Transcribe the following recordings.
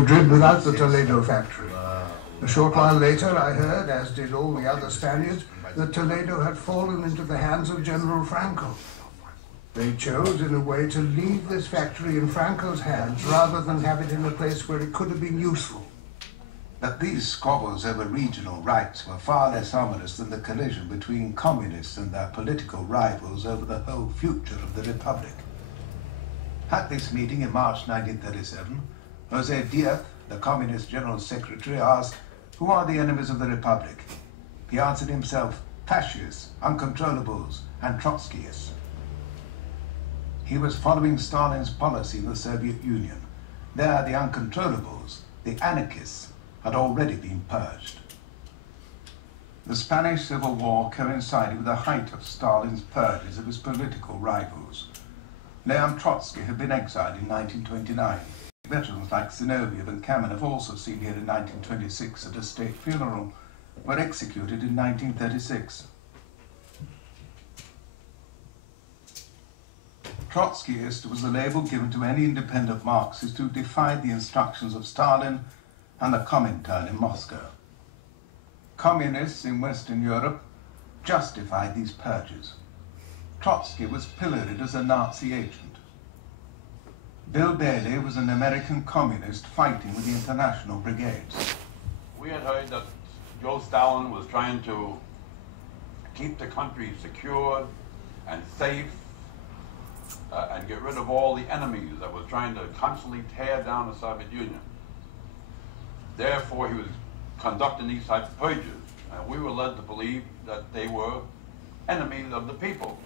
Madrid without the Toledo factory. A short while later, I heard, as did all the other Spaniards, that Toledo had fallen into the hands of General Franco. They chose, in a way, to leave this factory in Franco's hands rather than have it in a place where it could have been useful. But these squabbles over regional rights were far less ominous than the collision between communists and their political rivals over the whole future of the Republic. At this meeting in March 1937, José Díaz, the Communist General Secretary, asked, "Who are the enemies of the Republic?" He answered himself, "Fascists, uncontrollables, and Trotskyists." He was following Stalin's policy in the Soviet Union. There, the uncontrollables, the anarchists, had already been purged. The Spanish Civil War coincided with the height of Stalin's purges of his political rivals. Leon Trotsky had been exiled in 1929. Veterans like Zinoviev and Kamenev, also seen here in 1926 at a state funeral, were executed in 1936. Trotskyist was the label given to any independent Marxist who defied the instructions of Stalin and the Comintern in Moscow. Communists in Western Europe justified these purges. Trotsky was pilloried as a Nazi agent. Bill Bailey was an American communist fighting with the international brigades. We had heard that Joe Stalin was trying to keep the country secure and safe and get rid of all the enemies that was trying to constantly tear down the Soviet Union. Therefore, he was conducting these types of purges, and we were led to believe that they were enemies of the people,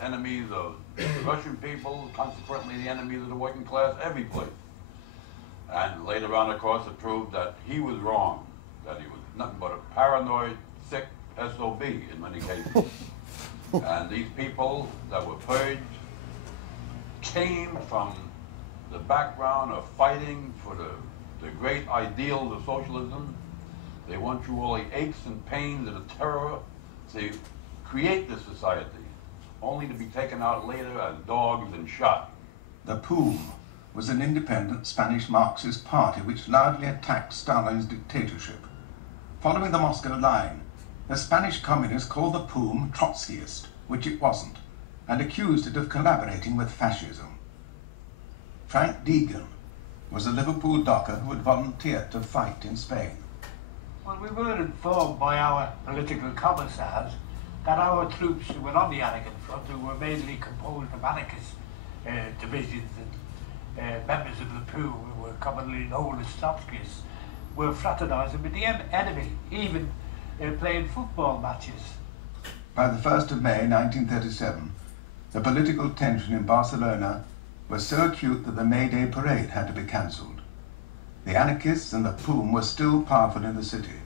enemies of the Russian people, consequently the enemies of the working class every place. And later on, of course, it proved that he was wrong, that he was nothing but a paranoid, sick SOB in many cases. And these people that were purged came from the background of fighting for the great ideals of socialism. They went through all the aches and pains and the terror to create this society, only to be taken out later as dogs and shot. The POUM was an independent Spanish Marxist party which loudly attacked Stalin's dictatorship. Following the Moscow line, the Spanish communists called the POUM Trotskyist, which it wasn't, and accused it of collaborating with fascism. Frank Deegan was a Liverpool docker who had volunteered to fight in Spain. Well, we were informed by our political commissars that our troops who were on the anarchist front, who were mainly composed of anarchist divisions and members of the POUM, who were commonly known as Trotskyists, were fraternising with the enemy, even playing football matches. By the 1st of May 1937, the political tension in Barcelona was so acute that the Mayday parade had to be cancelled. The anarchists and the POUM were still powerful in the city.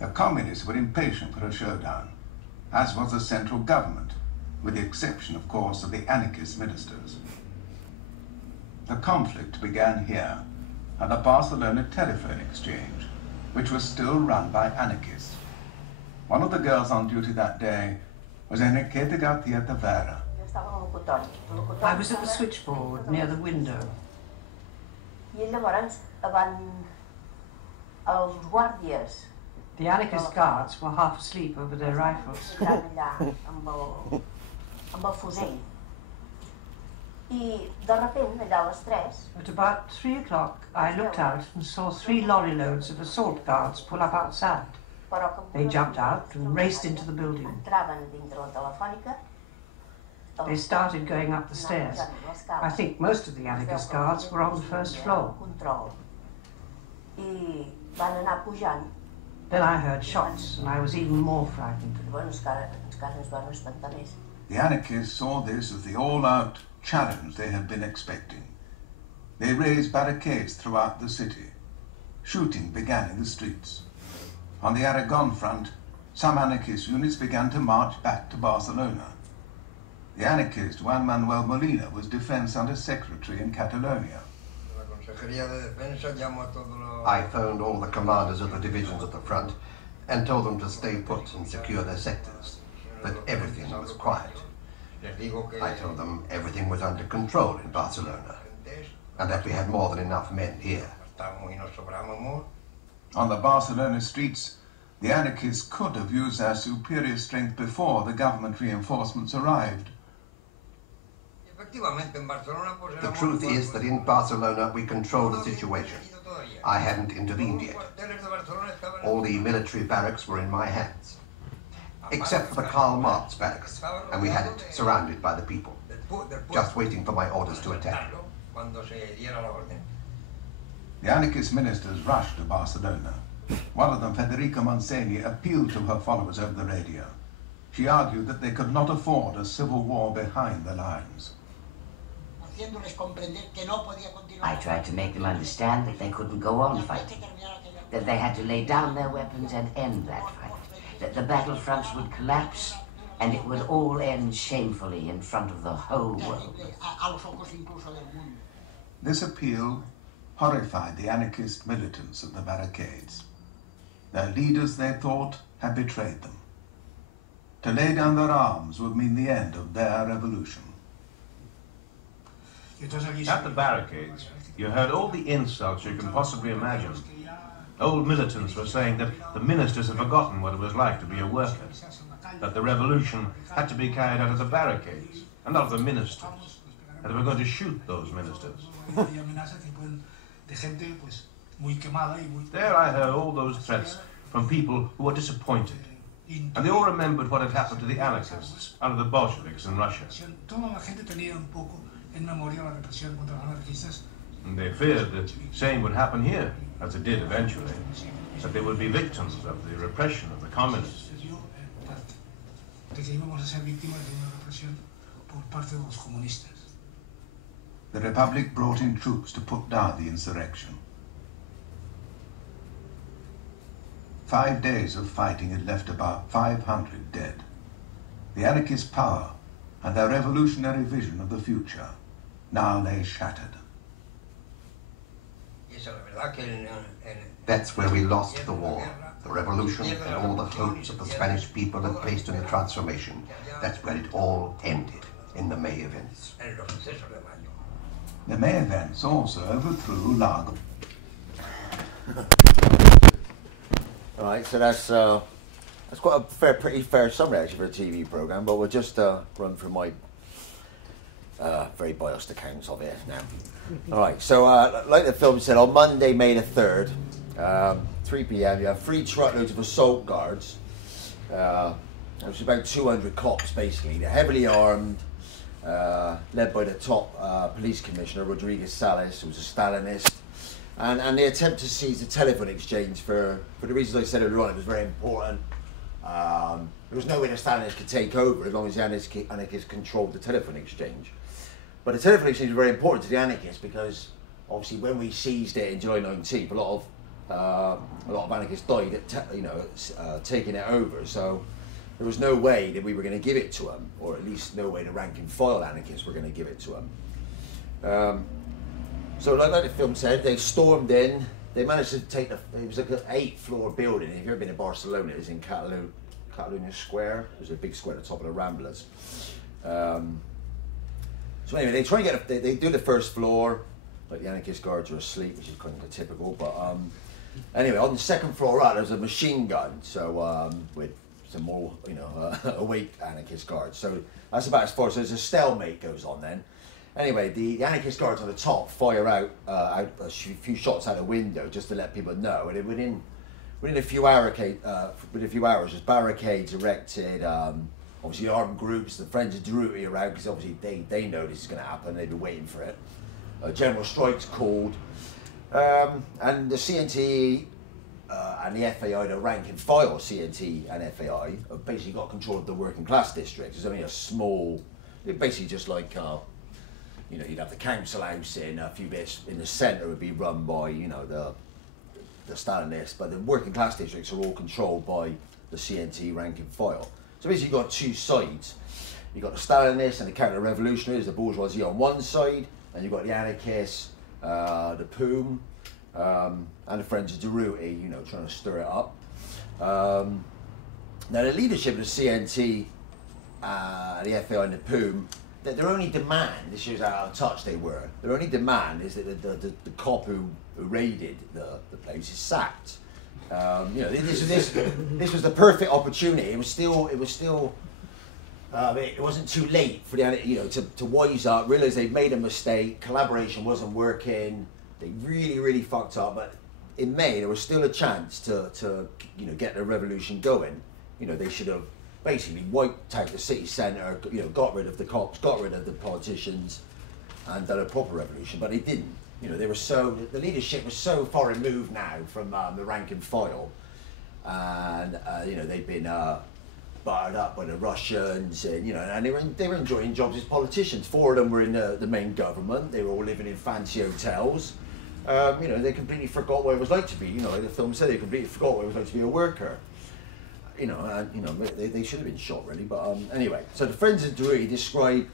The communists were impatient for a showdown, as was the central government, with the exception, of course, of the anarchist ministers. The conflict began here, at the Barcelona telephone exchange, which was still run by anarchists. One of the girls on duty that day was Enriqueta García Tavera. I was at the switchboard near the window. The anarchist guards were half asleep over their rifles. At about 3 o'clock, I looked out and saw 3 lorry loads of assault guards pull up outside. They jumped out and raced into the building. They started going up the stairs. I think most of the anarchist guards were on the first floor. Then I heard shots, and I was even more frightened. The anarchists saw this as the all-out challenge they had been expecting. They raised barricades throughout the city. Shooting began in the streets. On the Aragon front, some anarchist units began to march back to Barcelona. The anarchist Juan Manuel Molina was Defense Under-Secretary in Catalonia. I phoned all the commanders of the divisions at the front and told them to stay put and secure their sectors, that everything was quiet. I told them everything was under control in Barcelona, and that we had more than enough men here. On the Barcelona streets, the anarchists could have used their superior strength before the government reinforcements arrived. The truth is that in Barcelona we control the situation. I hadn't intervened yet. All the military barracks were in my hands, except for the Karl Marx barracks, and we had it surrounded by the people, just waiting for my orders to attack. The anarchist ministers rushed to Barcelona. One of them, Federica Montseny, appealed to her followers over the radio. She argued that they could not afford a civil war behind the lines. I tried to make them understand that they couldn't go on fighting, that they had to lay down their weapons and end that fight, that the battlefronts would collapse and it would all end shamefully in front of the whole world. This appeal horrified the anarchist militants at the barricades. Their leaders, they thought, had betrayed them. To lay down their arms would mean the end of their revolution. At the barricades, you heard all the insults you can possibly imagine. Old militants were saying that the ministers had forgotten what it was like to be a worker, that the revolution had to be carried out of the barricades, and not of the ministers, and they were going to shoot those ministers. There I heard all those threats from people who were disappointed, and they all remembered what had happened to the anarchists under the Bolsheviks in Russia. And they feared that the same would happen here, as it did eventually, that they would be victims of the repression of the communists. The Republic brought in troops to put down the insurrection. 5 days of fighting had left about 500 dead. The anarchist power and their revolutionary vision of the future now lay shattered. That's where we lost the war, the revolution, and all the hopes of the Spanish people had placed in the transformation. That's where it all ended, in the May events. The May events also overthrew Lago. Alright, so that's quite a pretty fair summary actually for a TV programme, but we'll just run through my very biased accounts of it now. Alright, so like the film said, on Monday, May the 3rd, 3 p.m, you have 3 truckloads of assault guards. Which is about 200 cops basically. They're heavily armed, led by the top police commissioner, Rodriguez Salas, who's a Stalinist. And they attempt to seize the telephone exchange for the reasons I said earlier on. It was very important. There was no way the Stalinists could take over as long as the anarchists controlled the telephone exchange. But the telephone exchange was very important to the anarchists because obviously when we seized it in July 19th, a lot of anarchists died at taking it over. So there was no way that we were going to give it to them, or at least no way the rank and file anarchists were going to give it to them. So like the film said, they stormed in. They managed to take it was like an 8-floor building. If you've ever been in Barcelona, it's in Catalunya Square. There's a big square at the top of the Ramblers. So anyway, they try and get they do the first floor. Like the anarchist guards are asleep, which is kind of typical. But anyway, on the second floor, there's a machine gun. So with some more, awake anarchist guards. So that's about as far as there's a stalemate goes on then. Anyway, the anarchist guards on the top fire out a few shots out the window just to let people know. And within a few hours, there's barricades erected. Obviously, armed groups, the Friends of Durruti around because obviously they know this is going to happen. They've been waiting for it. General strike's called, and the CNT and the FAI, the rank and file CNT and FAI, have basically got control of the working class districts. There's only a small, basically just like. You'd have the council house in a few bits in the centre would be run by, the Stalinists, but the working class districts are all controlled by the CNT rank and file. So basically you've got 2 sides. You've got the Stalinists and the counter-revolutionaries, the bourgeoisie on one side, and you've got the anarchists, the POUM, and the Friends of Durruti, trying to stir it up. Now the leadership of the CNT, the FAI and the POUM, that their only demand, this shows how out of touch they were, their only demand is that the cop who raided the place is sacked. You know, this was the perfect opportunity. It wasn't too late for the, you know, to wise up, realize they'd made a mistake, collaboration wasn't working, they really fucked up. But in May there was still a chance to you know, get the revolution going. You know, they should have basically wiped out the city centre, you know, got rid of the cops, got rid of the politicians, and done a proper revolution. But they didn't. You know, the leadership was so far removed now from the rank and file, and you know, they'd been barred up by the Russians, and you know, and they were enjoying jobs as politicians. 4 of them were in the main government. They were all living in fancy hotels. You know, they completely forgot what it was like to be. You know, like the film said, they completely forgot what it was like to be a worker. You know, they should have been shot really. But anyway, so the Friends of Durruti describe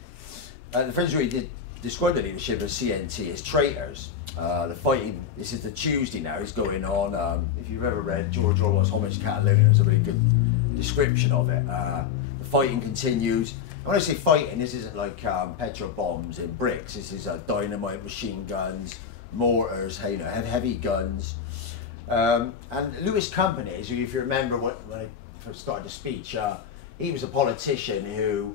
the leadership of CNT as traitors. The fighting, this is the Tuesday now, is going on. If you've ever read George Orwell's Homage to Catalonia, there's a really good description of it. The fighting continues. And when I say fighting, this isn't like petrol bombs and bricks. This is dynamite, machine guns, mortars, you know, heavy guns. And Lewis Companies, if you remember when I first started the speech, he was a politician who,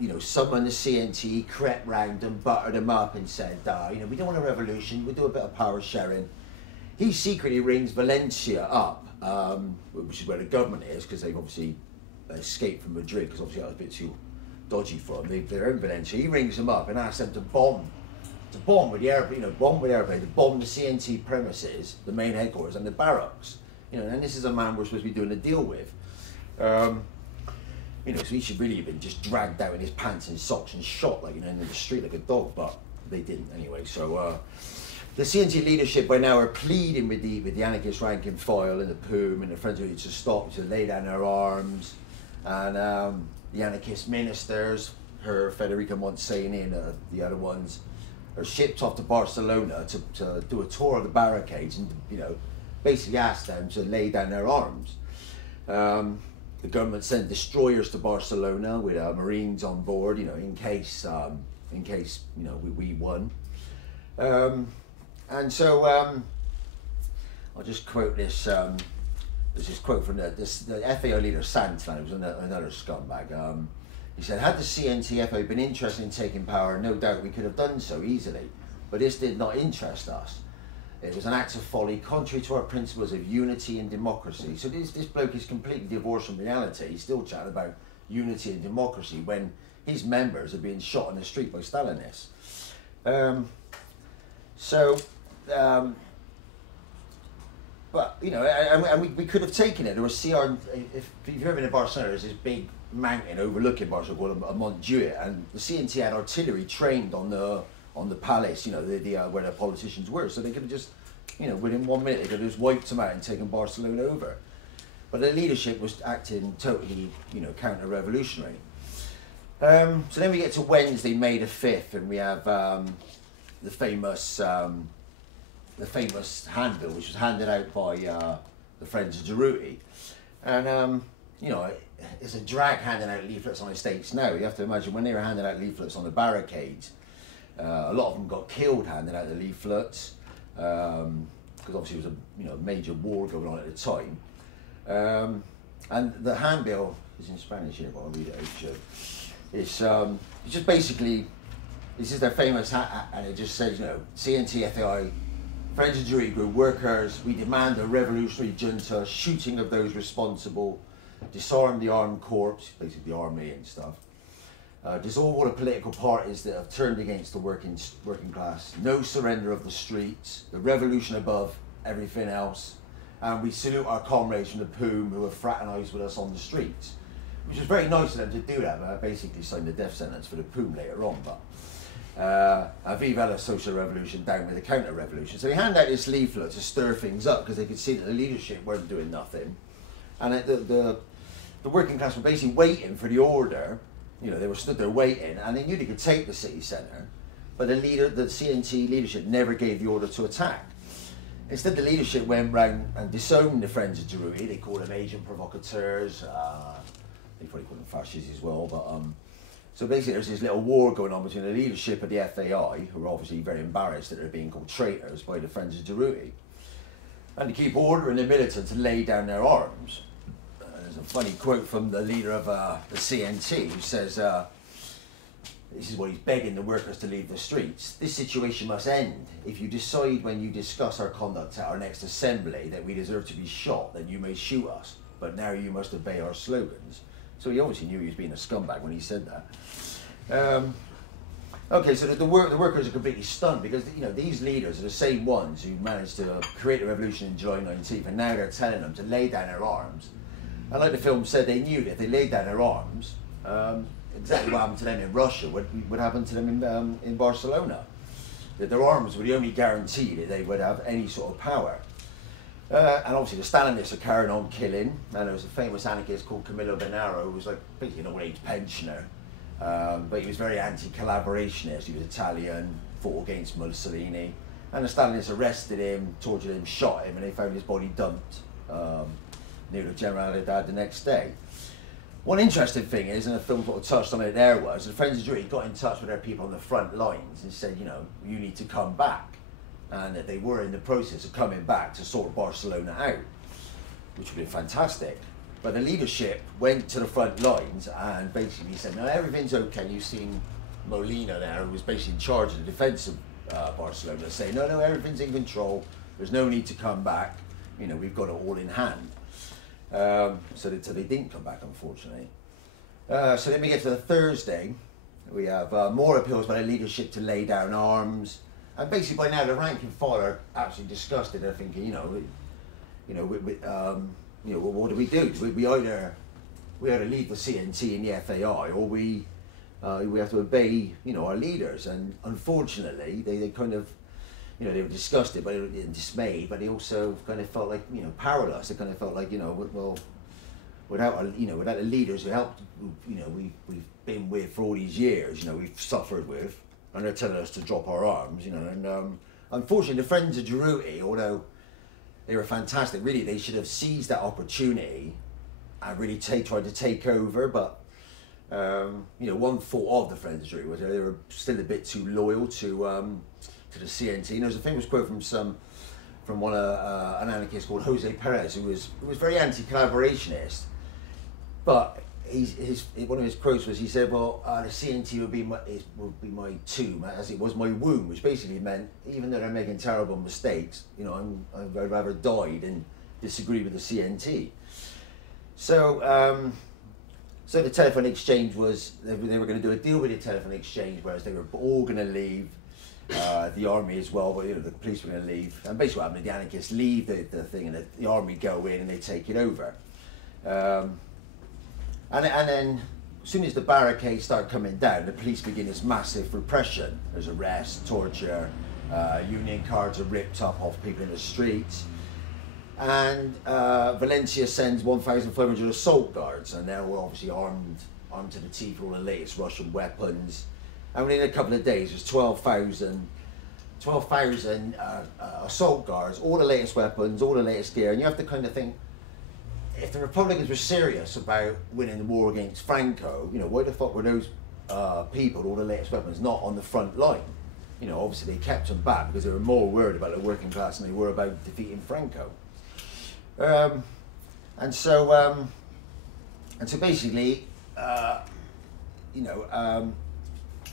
you know, summoned the CNT, crept round and buttered them up and said, you know, we don't want a revolution, we'll do a bit of power sharing. He secretly rings Valencia up, which is where the government is, because they've obviously escaped from Madrid, because obviously that was a bit too dodgy for them. They're in Valencia. He rings them up and asks them to bomb with the airplane, you know, to bomb the CNT premises, the main headquarters, and the barracks. You know, and this is a man we're supposed to be doing a deal with. You know, so he should really have been just dragged out in his pants and socks and shot, like, you know, in the street like a dog, but they didn't anyway. So the CNT leadership by now are pleading with the anarchist rank and file and the POOM and the Friends of Durruti to stop, to lay down their arms, and the anarchist ministers, her Federica Montseny and the other ones, are shipped off to Barcelona to do a tour of the barricades and, you know, basically ask them to lay down their arms. The government sent destroyers to Barcelona with Marines on board, you know, in case you know, we won. And so I'll just quote this. This is quote from the FAO leader Santana, who was another scumbag. He said, "Had the CNT FAO been interested in taking power, no doubt we could have done so easily. But this did not interest us. It was an act of folly, contrary to our principles of unity and democracy." So this bloke is completely divorced from reality. He's still chatting about unity and democracy when his members are being shot on the street by Stalinists. But, you know, and we could have taken it. There was if you've ever been in Barcelona, there's this big mountain overlooking Barcelona called Montjuic, and the CNT had artillery trained on the palace, you know, where the politicians were, so they could have just, you know, within 1 minute they could have just wiped them out and taken Barcelona over. But the leadership was acting totally, you know, counter-revolutionary. So then we get to Wednesday, May the 5th, and we have the famous handbill, which was handed out by the Friends of Durruti, and you know, it's a drag handing out leaflets on estates now. You have to imagine when they were handing out leaflets on the barricades. A lot of them got killed handing out the leaflets because obviously it was a major war going on at the time. And the handbill is in Spanish here, but I'll read it out to you. It's just basically, this is their famous and it just says, you know, CNT FAI, Friends of Durruti Group workers, we demand a revolutionary junta, shooting of those responsible, disarm the armed corps, basically the army and stuff. Dissolve all the political parties that have turned against the working class. No surrender of the streets. The revolution above everything else. And we salute our comrades from the POOM who have fraternised with us on the streets. Which was very nice of them to do that, but I basically signed the death sentence for the POOM later on. But Viva la Social Revolution down with the counter-revolution. So they hand out this leaflet to stir things up because they could see that the leadership weren't doing nothing. And the working class were basically waiting for the order. You know, they were stood there waiting, and they knew they could take the city centre, but the CNT leadership never gave the order to attack. Instead, the leadership went round and disowned the Friends of Durruti. They called them agent provocateurs. They probably called them fascists as well. But So basically there's this little war going on between the leadership of the FAI, who are obviously very embarrassed that they're being called traitors by the Friends of Durruti, and to keep ordering the militants to lay down their arms. There's a funny quote from the leader of the CNT who says, this is what he's begging the workers to leave the streets. "This situation must end. If you decide when you discuss our conduct at our next assembly that we deserve to be shot, then you may shoot us. But now you must obey our slogans." So he obviously knew he was being a scumbag when he said that. Okay, so the workers are completely stunned because, you know, these leaders are the same ones who managed to create a revolution in July 19th, and now they're telling them to lay down their arms. And like the film said, they knew that if they laid down their arms, exactly what happened to them in Russia would happen to them in Barcelona. That their arms were the only guarantee that they would have any sort of power. And obviously the Stalinists are carrying on killing, and there was a famous anarchist called Camillo Bernaro who was like basically an old-age pensioner, but he was very anti-collaborationist. He was Italian, fought against Mussolini, and the Stalinists arrested him, tortured him, shot him, and they found his body dumped near the Generalidad the next day. One interesting thing is, and the film sort of touched on it there, was the Friends of Durruti got in touch with their people on the front lines and said, you know, you need to come back. And that they were in the process of coming back to sort Barcelona out, which would be fantastic. But the leadership went to the front lines and basically said, no, everything's okay. You've seen Molina there, who was basically in charge of the defence of Barcelona, saying, no, everything's in control. There's no need to come back. You know, we've got it all in hand. So they didn't come back, unfortunately. So then we get to the Thursday. We have more appeals by the leadership to lay down arms. And basically by now the rank and file are absolutely disgusted. They're thinking, what do we do? We either leave the CNT and the FAI, or we have to obey, our leaders. And unfortunately, they kind of, they were disgusted, but they were dismayed, but they also kind of felt like, powerless. They kind of felt like, well, without the leaders who helped, we've been with for all these years, we've suffered with. And they're telling us to drop our arms, and unfortunately the Friends of Durruti, although they were fantastic, really they should have seized that opportunity and really tried to take over, but one fault of the Friends of Durruti was they were still a bit too loyal to the CNT. And there's a famous quote from an anarchist called Jose Perez, who was very anti-collaborationist, but one of his quotes was, he said, well, the CNT would be my tomb, as it was my womb, which basically meant, even though they're making terrible mistakes, I'd rather die than disagree with the CNT. So, so the telephone exchange was, they were going to do a deal with the telephone exchange, whereas they were all going to leave, the army as well, but the police were going to leave. And basically what happened, the anarchists leave the thing, and the army go in and they take it over. And then, as soon as the barricades start coming down, the police begin this massive repression. There's arrests, torture, union cards are ripped up off people in the streets. And Valencia sends 1,500 assault guards, and they're all obviously armed to the teeth with all the latest Russian weapons. And within a couple of days, there's 12,000 assault guards, all the latest weapons, all the latest gear, and you have to kind of think, if the Republicans were serious about winning the war against Franco, why the fuck were those people, all the latest weapons, not on the front line? Obviously they kept them back because they were more worried about the working class than they were about defeating Franco. And so basically,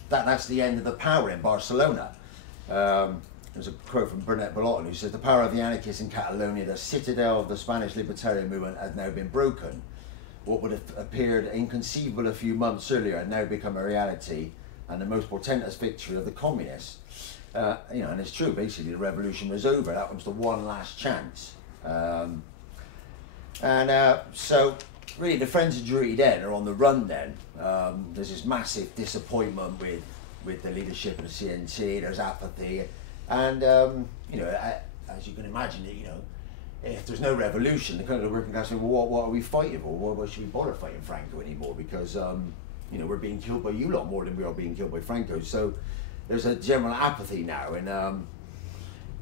that's the end of the power in Barcelona. There's a quote from Bernat Ballotton who says, the power of the anarchists in Catalonia, the citadel of the Spanish libertarian movement, has now been broken. What would have appeared inconceivable a few months earlier had now become a reality, and the most portentous victory of the communists. And it's true, basically the revolution was over. That was the one last chance. So really the Friends of Durruti then are on the run then. There's this massive disappointment with the leadership of the CNT, there's apathy. And, as you can imagine, if there's no revolution, the kind of working class say, well, what are we fighting for? Why should we bother fighting Franco anymore? Because, we're being killed by you lot more than we are being killed by Franco. So there's a general apathy now. And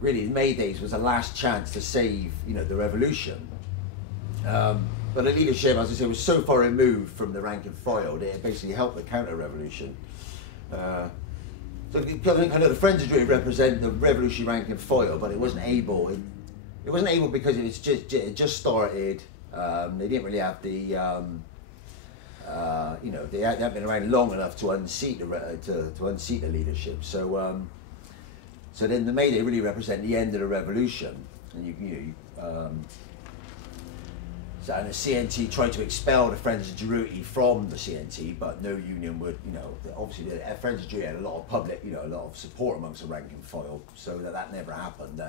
really, Maydays was the last chance to save, the revolution. but the leadership, as I say, was so far removed from the rank and file that it basically helped the counter-revolution. So I know the Friends of Durruti represent the revolutionary rank and file, but it wasn't able. It wasn't able because it just started. They didn't really have the. They hadn't been around long enough to unseat the leadership. So so then the Mayday really represent the end of the revolution, and so, and the CNT tried to expel the Friends of Durruti from the CNT, but no union would. Obviously the Friends of Durruti had a lot of public, a lot of support amongst the rank and file, so that never happened.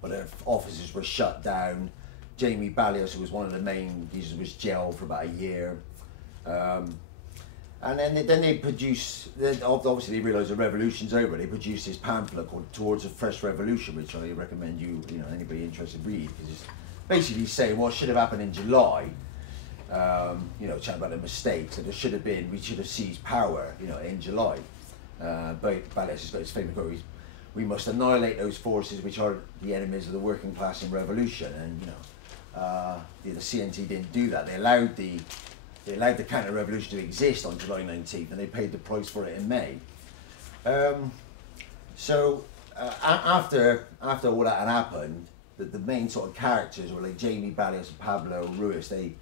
But their offices were shut down. Jamie Ballios, who was one of the main users, was jailed for about a year. And then they produced, obviously they realised the revolution's over, they produced this pamphlet called Towards a Fresh Revolution, which I recommend anybody interested read, because it's basically saying what should have happened in July, chatting about the mistakes, that we should have seized power, in July. But Ballios has got his famous quote, we must annihilate those forces which are the enemies of the working class in revolution, and the CNT didn't do that. They allowed the counter-revolution to exist on July 19th, and they paid the price for it in May. After all that had happened, the main sort of characters were like Jamie Ballios and Pablo Ruiz. They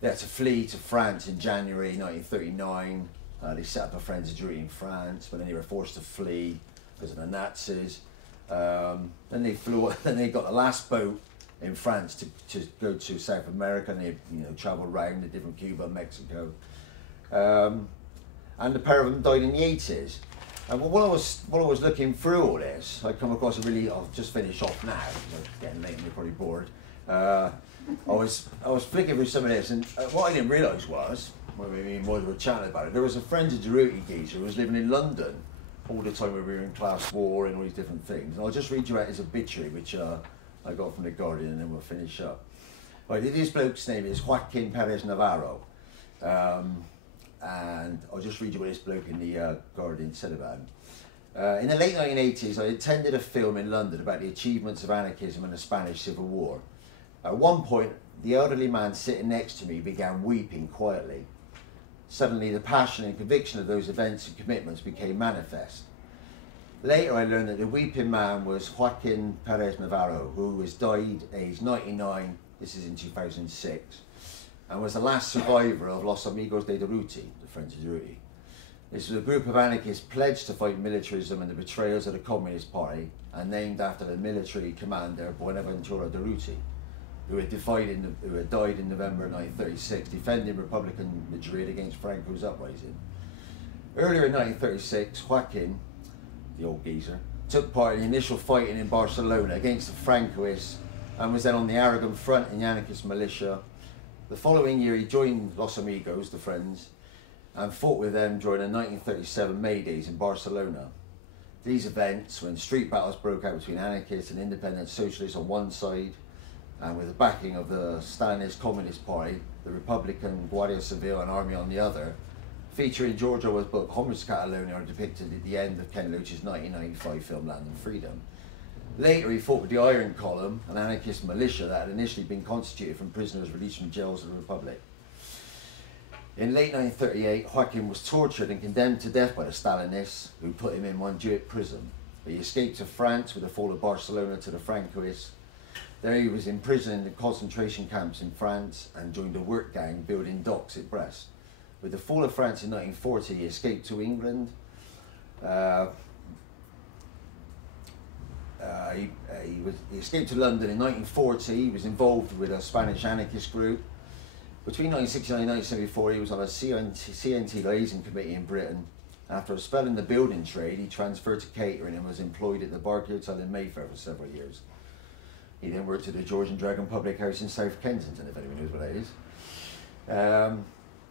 had to flee to France in January 1939. They set up a Friends of Durruti in France, but then they were forced to flee because of the Nazis. Then they got the last boat in France to go to South America, and they travelled around to different Cuba, Mexico, and the pair of them died in the 80s. And while I was looking through all this, I come across I'll just finish off now, because I'm getting late and you're probably bored. I was flicking through some of this, and what I didn't realise was, when we were chatting about it, there was a Friends of Durruti geezer who was living in London all the time when we were in class war and all these different things. And I'll just read you out his obituary, which I got from the Guardian, and then we'll finish up. Right, this bloke's name is Joaquin Perez Navarro, and I'll just read you what this bloke in the Guardian said about him. In the late 1980s, I attended a film in London about the achievements of anarchism in the Spanish Civil War. At one point, the elderly man sitting next to me began weeping quietly. Suddenly, the passion and conviction of those events and commitments became manifest. Later, I learned that the weeping man was Joaquin Perez Navarro, who has died aged 99, this is in 2006, and was the last survivor of Los Amigos de Durruti, the Friends of Durruti. This was a group of anarchists pledged to fight militarism and the betrayals of the Communist Party, and named after the military commander Buenaventura Durruti, who had died in November 1936, defending Republican Madrid against Franco's uprising. Earlier in 1936, Joaquin, the old geezer, took part in the initial fighting in Barcelona against the Francoists, and was then on the Aragon front in the anarchist militia. The following year he joined Los Amigos, the Friends, and fought with them during the 1937 Maydays in Barcelona. These events, when street battles broke out between anarchists and independent socialists on one side, and with the backing of the Stalinist Communist Party, the Republican Guardia Civil and Army on the other, featuring George Orwell's book Homers Catalonia, are depicted at the end of Ken Loach's 1995 film Land and Freedom. Later he fought with the Iron Column, an anarchist militia that had initially been constituted from prisoners released from jails of the Republic. In late 1938, Joaquin was tortured and condemned to death by the Stalinists, who put him in Montjuic prison. But he escaped to France with the fall of Barcelona to the Francoists. There he was imprisoned in the concentration camps in France and joined a work gang building docks at Brest. With the fall of France in 1940, he escaped to England. He escaped to London in 1940. He was involved with a Spanish anarchist group. Between 1969 and 1974, he was on a CNT liaison committee in Britain. After a spell in the building trade, he transferred to catering and was employed at the Barclay Hotel in Mayfair for several years. He then worked at the George and Dragon Public House in South Kensington, if anyone knows what that is.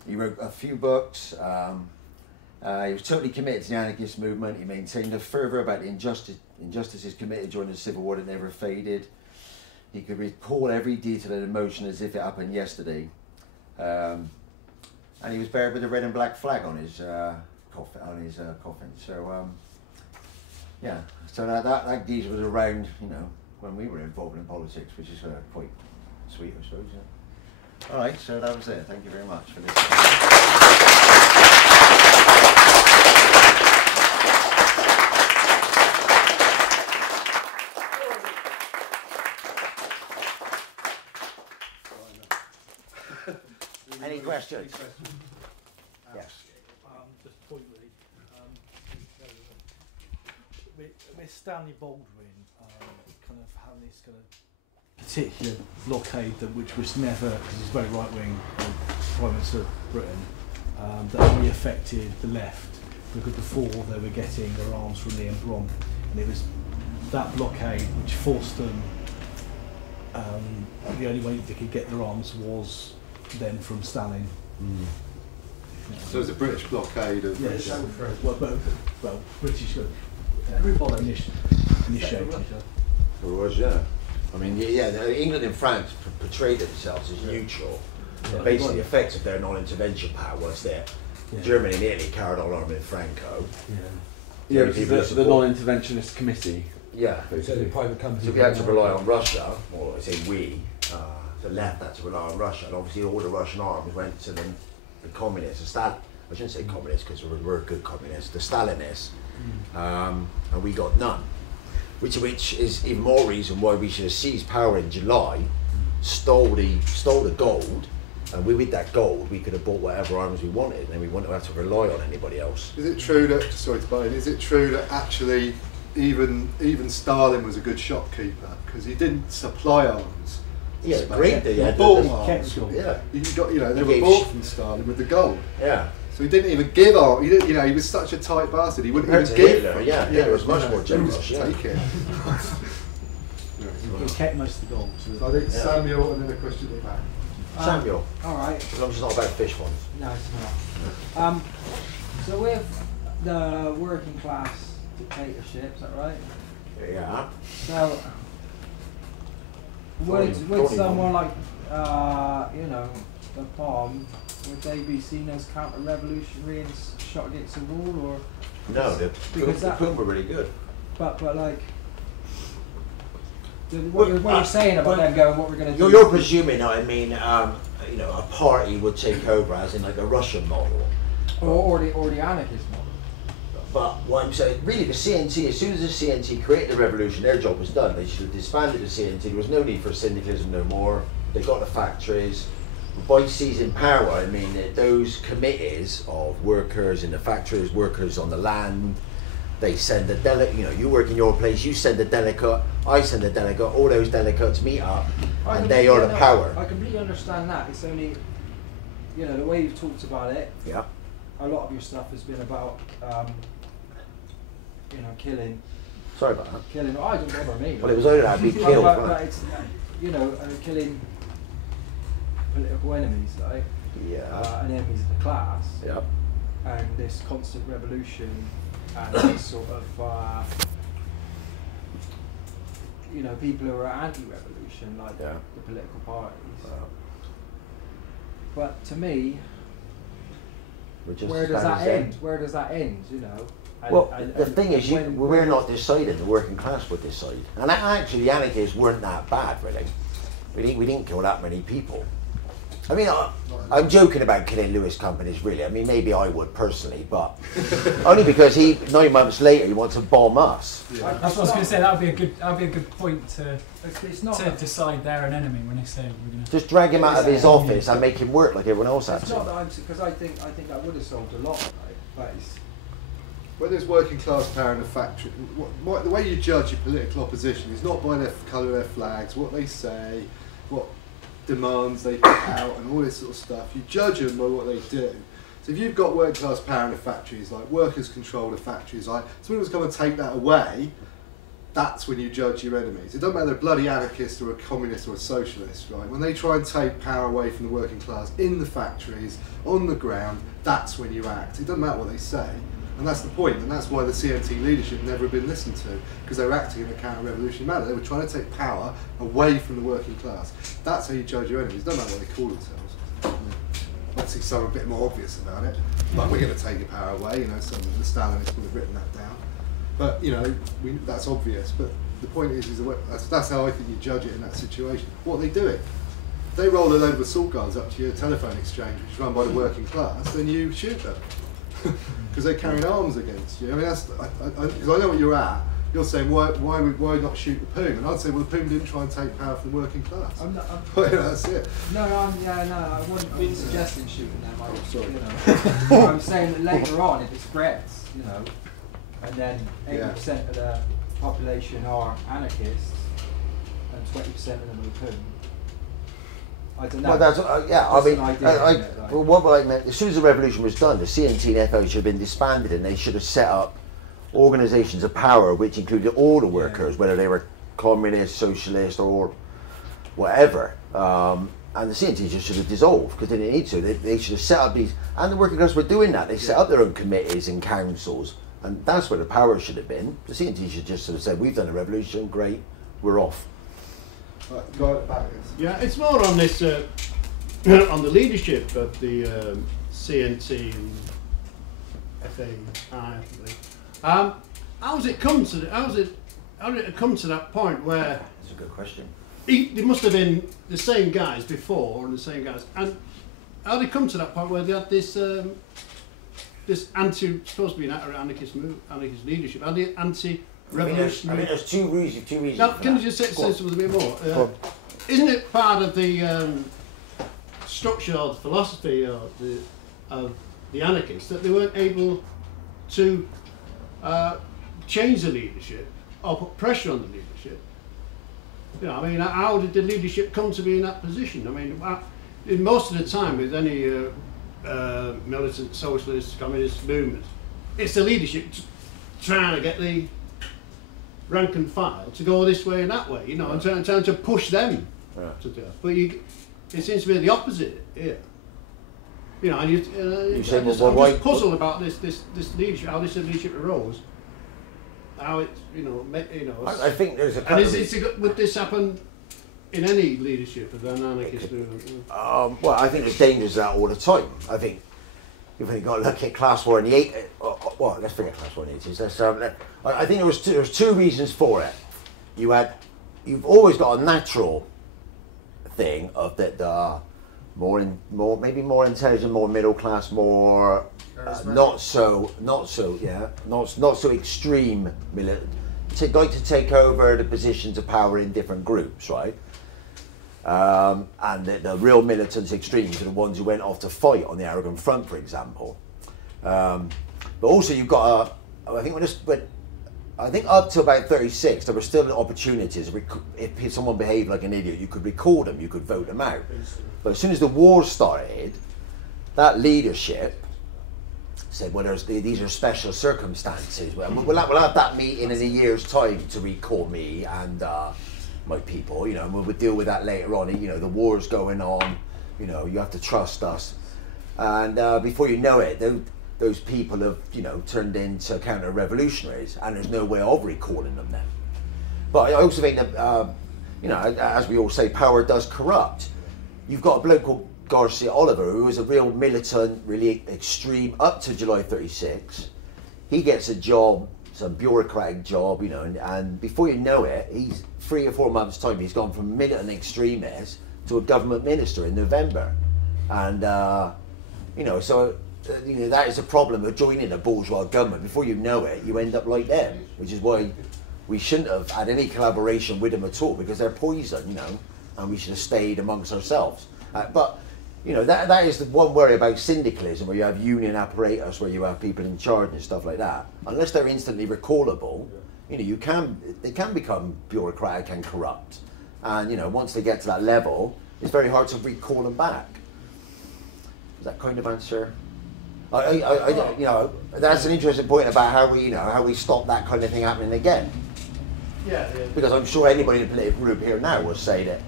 He wrote a few books. He was totally committed to the anarchist movement. He maintained a fervour about the injustices committed during the Civil War that never faded. He could recall every detail and emotion as if it happened yesterday. And he was buried with a red and black flag on his coffin. So yeah, so that geezer was around, when we were involved in politics, which is quite sweet, I suppose. Yeah. All right, so that was it. Thank you very much for this. Any questions? Yes. Just a point really. With Stanley Baldwin kind of having this kind of particular blockade which was never, because he's very right-wing, Prime Minister of Britain, that only affected the left, because before they were getting their arms from the Emperor, and it was that blockade which forced them, the only way they could get their arms was then from Stalin. Mm. So it's a British blockade of... Yes, well, British initiated. It was, yeah. I mean, yeah, England and France portrayed themselves as neutral. Yeah. Basically, the effects of their non-intervention power was that Germany and Italy carried on arming Franco. Yeah, the non-interventionist committee. Yeah. So the private company. So we had to rely on Russia, or I say we, the left had to rely on Russia, and obviously all the Russian arms went to the communists, I shouldn't say communists because we're good communists, the Stalinists, and we got none. Which is even more reason why we should have seized power in July, stole the gold, and with that gold we could have bought whatever arms we wanted, and then we wouldn't have to rely on anybody else. Is it true that, sorry to butt in, is it true that actually even Stalin was a good shopkeeper because he didn't supply arms? Yeah, great. He bought arms. Yeah, he got, they were bought from Stalin with the gold. Yeah. So he didn't even give arms. He was such a tight bastard. He wouldn't even give. Hitler, yeah, it was much more generous. Yeah. Take it. He kept most of the gold. So I think Samuel, and then a question at the back. Samuel. All right. As long as it's not about fish ones. No, it's not. So with the working class dictatorship, is that right? Yeah. So would someone like the Palm, would they be seen as counter-revolutionary and shot against the wall, or? No, the Pum were really good. But like, what you're saying about them going, what we're going to do? You're presuming, I mean, a party would take over, as in like a Russian model, or the anarchist model. But what I'm saying, really, the CNT, as soon as the CNT created the revolution, their job was done. They should have disbanded the CNT. There was no need for syndicalism no more. They got the factories. By seizing power, I mean that those committees of workers in the factories, workers on the land, they send a delegate, you work in your place, you send a delegate, I send a delegate, all those delegates meet up, and they are the power. I completely understand that. It's only, the way you've talked about it, yeah. A lot of your stuff has been about, killing. Sorry about that. Killing, I don't bother me. Well, it was only that I'd be killed, but it's, killing political enemies, like, and enemies of the class, and this constant revolution, and this sort of, people who are anti-revolution, like the political parties. But to me, where does that end? Where does that end? The thing is, we're not deciding. The working class would decide, and actually, the anarchists weren't that bad, really. We didn't kill that many people. I mean, I'm joking about killing Lewis companies, really. I mean, maybe I would personally, but only because 9 months later he wants to bomb us. Yeah. That's what I was going to say. That would be a good point to decide they're an enemy when they say we're going to just drag him out of his office and make him work like everyone else has to. It's not that because I think that would have solved a lot, right? But when there's working class power in a factory, the way you judge your political opposition is not by the colour of their flags, what they say, what demands they put out and all this sort of stuff. You judge them by what they do. So if you've got working class power in the factories, like workers control the factories, like someone's going to take that away, that's when you judge your enemies. It doesn't matter if they're a bloody anarchist or a communist or a socialist, right? When they try and take power away from the working class in the factories, on the ground, that's when you act. It doesn't matter what they say. And that's the point, and that's why the CNT leadership never been listened to, because they were acting in a counter-revolutionary manner. They were trying to take power away from the working class. That's how you judge your enemies. It doesn't matter what they call themselves. Obviously, some are a bit more obvious about it, but we're going to take your power away. Some of the Stalinists would have written that down. But that's obvious. But the point is that's how I think you judge it in that situation. What are they doing? if they roll a load of assault guards up to your telephone exchange, which is run by the working class, then you shoot them because they're carrying arms against you. I mean, that's because I know what you're at. You're saying why not shoot the Poom? And I'd say, well, the Poom didn't try and take power from the working class. That's it. I wouldn't be suggesting shooting them. I'm saying that later on, if it spreads, and then 80% of the population are anarchists, and 20% of them are Poom. I don't know. Well, that's, what I meant, as soon as the revolution was done, the CNT and FO should have been disbanded, and they should have set up organisations of power which included all the workers, whether they were communist, socialist, or whatever. And the CNT just should have dissolved because they didn't need to. They should have set up these, and the working class were doing that. They set up their own committees and councils, and that's where the power should have been. The CNT should just sort of say, "We've done a revolution, great, we're off." Yeah, it's more on this on the leadership of the CNT and FAI. How did it come to that point where? That's a good question. There must have been the same guys before and the same guys, and how did it come to that point where they had this this supposed to be an anarchist leadership, and the anti-revolutionary? There's two reasons. Now, can you just say something a bit more? Isn't it part of the structure or the philosophy of the anarchists that they weren't able to change the leadership or put pressure on the leadership? I mean, how did the leadership come to be in that position? I mean, most of the time with any militant socialist, communist movement, it's the leadership trying to get the rank and file to go this way and that way, and trying to push them to do it. But it seems to be the opposite here. And I'm just puzzled about this leadership, how this leadership arose, how it, I think there's a. And would this happen in any leadership of an anarchist movement? Well, I think there's dangers of that all the time. I think you've only got to look at class war in the 80s. Well, let's forget class war in the 80s. I think there was two reasons for it. You've always got a natural thing of that the maybe more intelligent, more middle class, more not so extreme militant, like to take over the positions of power in different groups, right? And the real militants, extremes, are the ones who went off to fight on the Aragon front, for example. But also you've got I think up to about 36, there were still opportunities. If someone behaved like an idiot, you could recall them, you could vote them out. But as soon as the war started, that leadership said, well, these are special circumstances. We'll have that meeting in a year's time to recall me and my people, and we'll deal with that later on. The war's going on, you have to trust us. And before you know it, those people have, turned into counter-revolutionaries, and there's no way of recalling them then. But I also think that, as we all say, power does corrupt. You've got a bloke called Garcia Oliver, who was a real militant, really extreme, up to July 36. He gets a job, some bureaucratic job, and before you know it, he's 3 or 4 months' time, he's gone from militant extremist to a government minister in November. And, so... that is a problem of joining a bourgeois government. Before you know it, you end up like them, which is why we shouldn't have had any collaboration with them at all, because they're poison, and we should have stayed amongst ourselves. But that is the one worry about syndicalism, where you have union apparatus, where you have people in charge and stuff like that. Unless they're instantly recallable, they can become bureaucratic and corrupt. And once they get to that level, it's very hard to recall them back. Does that kind of answer? That's an interesting point about how we stop that kind of thing happening again. Yeah. Because I'm sure anybody in the political group here now will say that,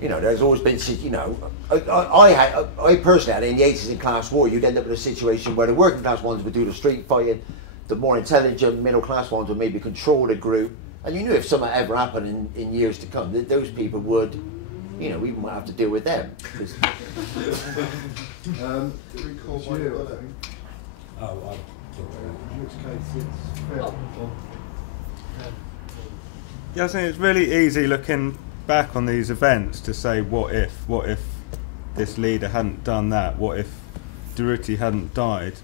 there's always been, I personally had in the 80s in class war, you'd end up in a situation where the working class ones would do the street fighting, the more intelligent middle class ones would maybe control the group, and you knew if something ever happened in years to come, that those people would, we might have to deal with them. Yeah, I think it's really easy looking back on these events to say, what if this leader hadn't done that? What if Durruti hadn't died?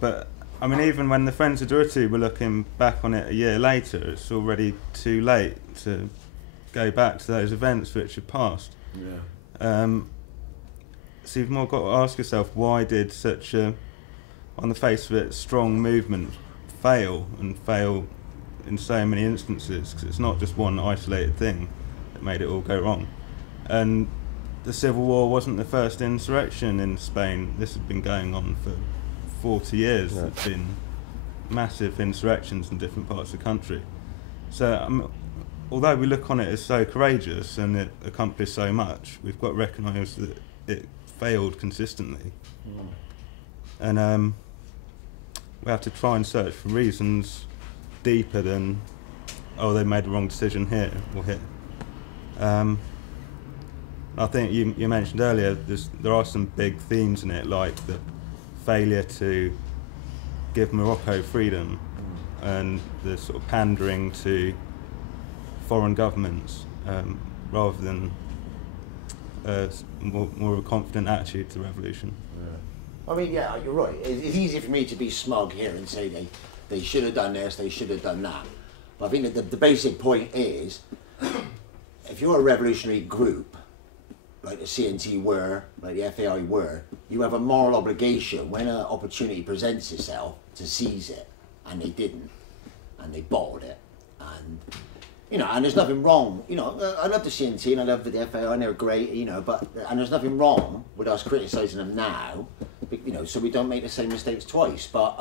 But I mean, even when the Friends of Durruti were looking back on it a year later, it's already too late to go back to those events which had passed. Yeah. So you've more got to ask yourself, why did such a, on the face of it, strong movement fail, and fail in so many instances? Because it's not just one isolated thing that made it all go wrong. And the Civil War wasn't the first insurrection in Spain. This had been going on for 40 years. Yeah. There'd been massive insurrections in different parts of the country. So although we look on it as so courageous and it accomplished so much, we've got to recognise that it failed consistently. And we have to try and search for reasons deeper than, oh, they made the wrong decision here or here. I think you mentioned earlier there are some big themes in it, like the failure to give Morocco freedom and the sort of pandering to foreign governments rather than more of a confident attitude to the revolution. I mean, yeah, you're right. It's easy for me to be smug here and say they should have done this, they should have done that. But I think that the basic point is, if you're a revolutionary group, like the CNT were, like the FAI were, you have a moral obligation when an opportunity presents itself to seize it, and they didn't, and they bottled it, and you know, and there's nothing wrong. You know, I love the CNT and I love the FAI and they're great. You know, and there's nothing wrong with us criticising them now. You know, so we don't make the same mistakes twice. But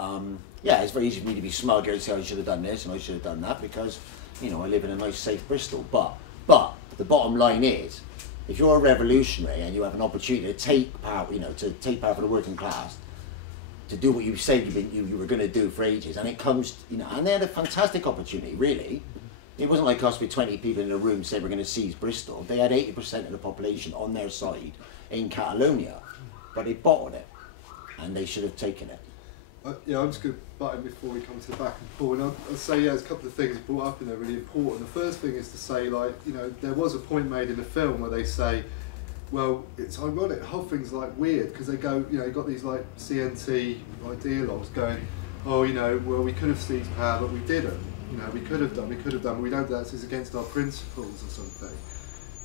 yeah, it's very easy for me to be smug here and say I should have done this and I should have done that because you know I live in a nice, safe Bristol. But the bottom line is, if you're a revolutionary and you have an opportunity to take power, you know, to take power for the working class, to do what you said you were going to do for ages, and it comes, you know, and they had a fantastic opportunity, really. It wasn't like us with 20 people in a room saying we're going to seize Bristol. They had 80% of the population on their side in Catalonia, but they bottled it, and they should have taken it. Yeah, I'm just going to butt in before we come to the back and forth. And I'll say, yeah, there's a couple of things brought up and they're really important. The first thing is to say, like, you know, there was a point made in the film where they say, well, it's ironic, the whole thing's like weird, because they go, you know, you've got these like CNT ideologues going, oh, you know, well, we could have seized power, but we didn't. You know, we could have done, but we don't do that, it's against our principles or something.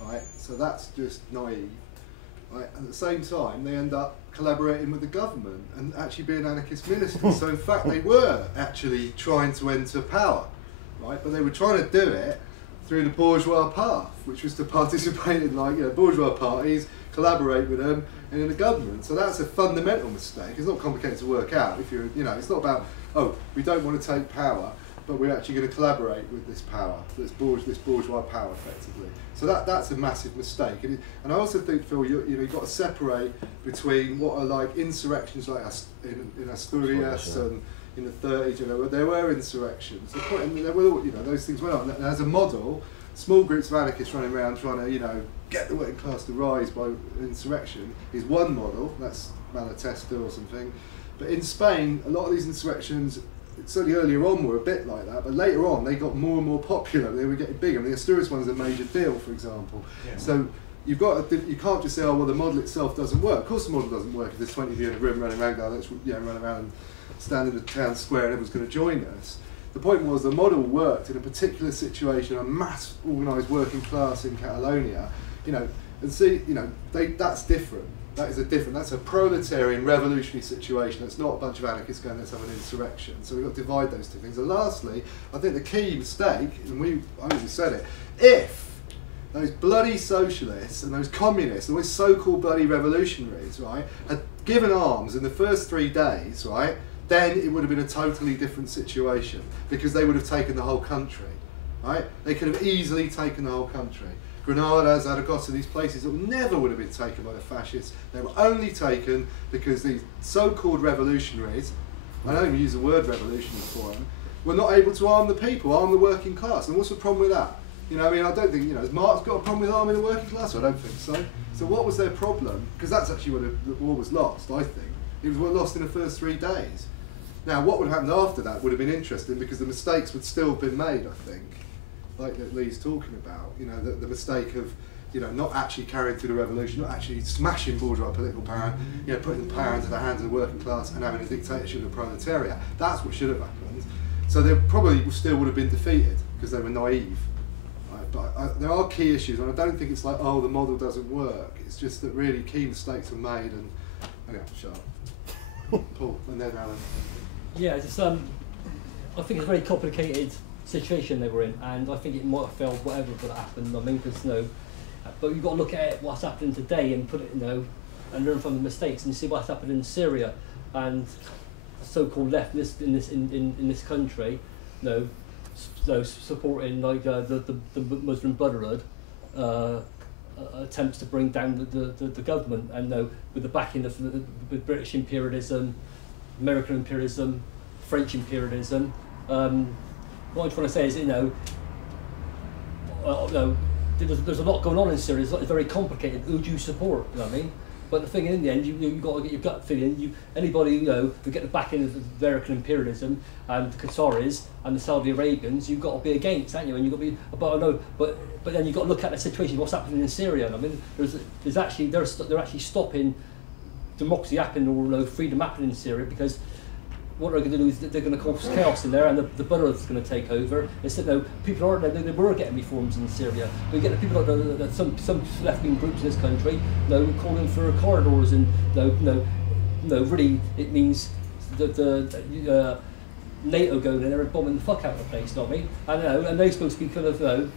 Right? So that's just naive. Right? And at the same time, they end up collaborating with the government and actually being anarchist ministers. So in fact, they were actually trying to enter power, right? But they were trying to do it through the bourgeois path, which was to participate in, like, you know, bourgeois parties, collaborate with them, and in the government. So that's a fundamental mistake. It's not complicated to work out. If you're, you know, it's not about, oh, we don't want to take power, but we're actually going to collaborate with this power, this bourgeois power, effectively. So that's a massive mistake. And I also think, Phil, you've got to separate between what are like insurrections, like in Asturias and in the 30s. You know, there were insurrections. There were, you know, those things went on. And as a model, small groups of anarchists running around trying to, you know, get the working class to rise by insurrection is one model. That's Malatesta or something. But in Spain, a lot of these insurrections, certainly earlier on, were a bit like that, but later on they got more and more popular. They were getting bigger. I mean, the Asturias one is a major deal, for example. Yeah. So you can't just say, oh well, the model itself doesn't work. Of course, the model doesn't work if there's 20 of you in a room running around, going, let's run around and stand in the town square and everyone's going to join us. The point was the model worked in a particular situation, a mass organised working class in Catalonia. You know, and see, you know, that's different. That's a proletarian revolutionary situation. It's not a bunch of anarchists going, let's have an insurrection. So we've got to divide those two things. And lastly, I think the key mistake, and I already said it, if those bloody socialists and those communists and those so-called bloody revolutionaries, right, had given arms in the first 3 days, right, then it would have been a totally different situation, because they would have taken the whole country, right? They could have easily taken the whole country. Granada, Zaragoza, these places that never would have been taken by the fascists. They were only taken because these so-called revolutionaries, I don't even use the word revolutionary for them, were not able to arm the people, arm the working class. And what's the problem with that? You know, I mean, I don't think, you know, has Marx got a problem with arming the working class? I don't think so. So what was their problem? Because that's actually where the war was lost, I think. It was lost in the first 3 days. Now, what would have happened after that would have been interesting, because the mistakes would still have been made, I think. like that Lee's talking about. You know, the mistake of, you know, not actually carrying through the revolution, not actually smashing bourgeois political power, you know, putting power into the hands of the working class and having a dictatorship of the proletariat. That's what should have happened. So they probably still would have been defeated because they were naive. Right? But there are key issues, and I don't think it's like, oh, the model doesn't work. It's just that really key mistakes were made, and okay, shut up. Paul, and then Alan. Yeah, just I think it's a very complicated situation they were in, and I think it might have failed whatever would have happened. I mean, because, you know, but you've got to look at what's happening today and put it, you know, and learn from the mistakes and see what's happened in Syria and so-called left in this country, you know, supporting like the Muslim Brotherhood attempts to bring down the government, and you know, with the backing of with British imperialism, American imperialism, French imperialism. What I'm trying to say is, you know, there's a lot going on in Syria. It's very complicated. Who do you support? You know what I mean? But the thing in the end, you've got to get your gut feeling. Anybody, you know, who get the backing of American imperialism and the Qataris and the Saudi Arabians, you've got to be against, haven't you? And you've got to be. But I know, but then you've got to look at the situation. What's happening in Syria? I mean, they're actually stopping democracy happening, or, you know, freedom happening in Syria, because what they're going to do is they're going to cause chaos in there, and the Brotherhood's going to take over. Instead, no, people aren't. They were getting reforms in Syria. We get the people that some left-wing groups in this country, you know, calling for corridors, and really it means that the NATO going in there and bombing the fuck out of the place. Not me. I know, and they're supposed to be kind of, you know,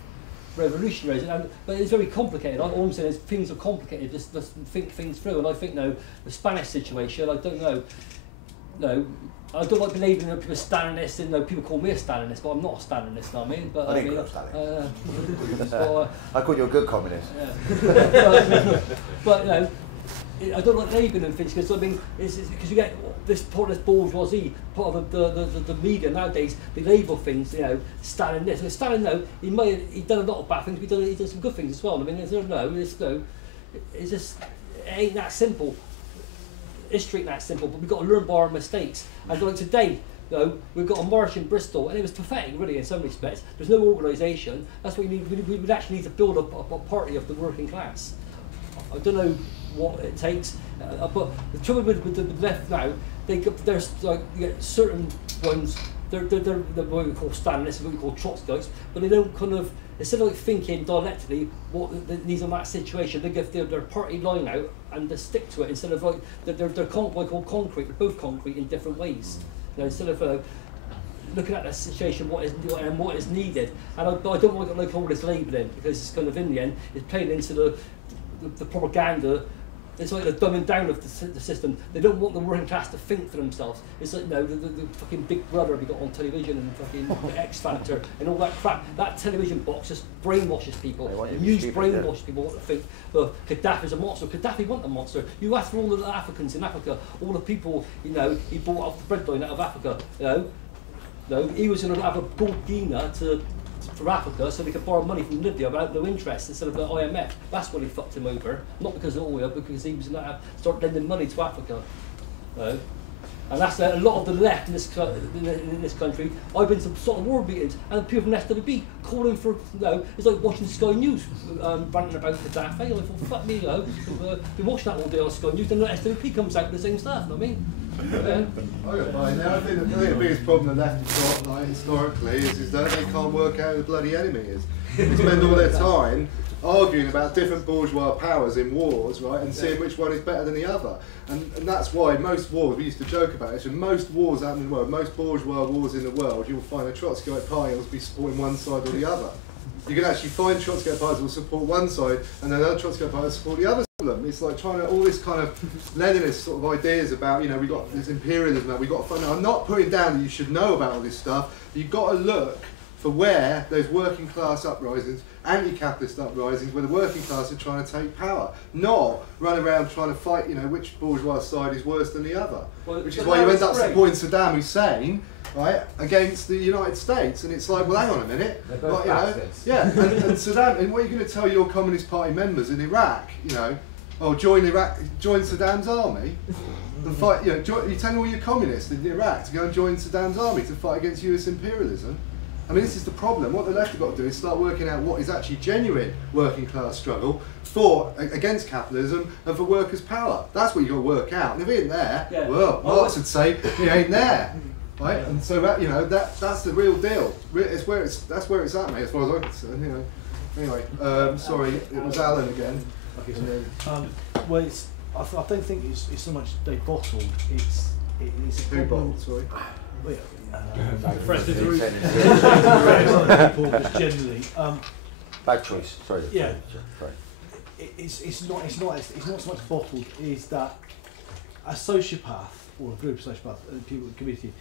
revolutionaries, but it's very complicated. All I'm saying is things are complicated. Just think things through, and I think, no, the Spanish situation, I don't know. No, I don't like believing that people are Stalinist, and, you know, people call me a Stalinist, but I'm not a Stalinist, know what I mean? But I think you're a Stalinist. I call you a good communist. Yeah. But, you know, I don't like labelling and things, because I mean, because you get this part of this bourgeoisie, part of the media nowadays, they label things, you know, Stalin this. And Stalin, no, he's done a lot of bad things, but he's done some good things as well. I mean, it's just, it ain't that simple. History ain't that simple, but we've got to learn by our mistakes. And like today, you know, we've got a march in Bristol, and it was pathetic, really, in some respects. There's no organisation. That's what we need. We would actually need to build a party of the working class. I don't know what it takes, but the trouble with the left now, there's like, you get certain ones. They're what we call Stalinists, what we call Trotskyites, but they don't kind of, instead of like thinking dialectically what the needs on that situation, they give their party line out and they stick to it, instead of like they're what we call concrete. They're both concrete in different ways. You know, instead of looking at the situation, what is needed, and I don't want to like all this labelling, because it's kind of, in the end, it's playing into the propaganda. It's like the dumbing down of the system. They don't want the working class to think for themselves. It's like, you know, the fucking Big Brother we got on television, and fucking the X Factor and all that crap. That television box just brainwashes people. The news brainwashes people what to think. Gaddafi's a monster. Gaddafi wasn't a monster. You ask for all the Africans in Africa, all the people, you know, he bought off the breadline out of Africa. You know, he was going to have a gold guinea for Africa, so they could borrow money from Libya without no interest instead of the IMF. That's what he fucked him over. Not because of oil, but because he was going to start lending money to Africa. And that's a lot of the left in this country. I've been to sort of war meetings, and people from SWB calling for, you know, it's like watching Sky News ranting about Gaddafi. I thought, fuck me, you know, been watching that all day on Sky News, and the SWB comes out with the same stuff, you know what I mean? I think the biggest problem the left has got, like, historically, is that they can't work out who the bloody enemy is. They spend all their time arguing about different bourgeois powers in wars, right, and seeing which one is better than the other. And that's why most wars, we used to joke about it, so most wars out in the world, most bourgeois wars in the world, you'll find a Trotskyite party will be supporting one side or the other. You can actually find Trotskyite parties will support one side, and then other Trotskyite parties support the other. It's like trying to, all this kind of Leninist sort of ideas about, you know, we got this imperialism now, we got to find out. I'm not putting down that you should know about all this stuff. You've got to look for where those working class uprisings, anti-capitalist uprisings, where the working class are trying to take power, not run around trying to fight, you know, which bourgeois side is worse than the other. Well, which is why you end up supporting Saddam Hussein, right, against the United States, and it's like, well, hang on a minute, they're both yeah, and Saddam, and what are you going to tell your Communist Party members in Iraq, you know? Oh, join Saddam's army and fight. You know, you tell all your communists in Iraq to go and join Saddam's army to fight against US imperialism. I mean, this is the problem. What the left have got to do is start working out what is actually genuine working class struggle against capitalism and for workers' power. That's what you've got to work out. And if it ain't there, well, Marx would say it ain't there, right? And so that, you know, that's the real deal. That's where it's at, mate, as far as I'm concerned. You know. Anyway, sorry, it was Alan again. Okay, well, I don't think it's so much they bottled. It's a Who problem. bottled? Sorry. Friends of Durruti. People just generally. Bad choice. Sorry. Yeah. Sorry. It's not so much bottled. Is that a sociopath or a group of sociopaths, people in the community,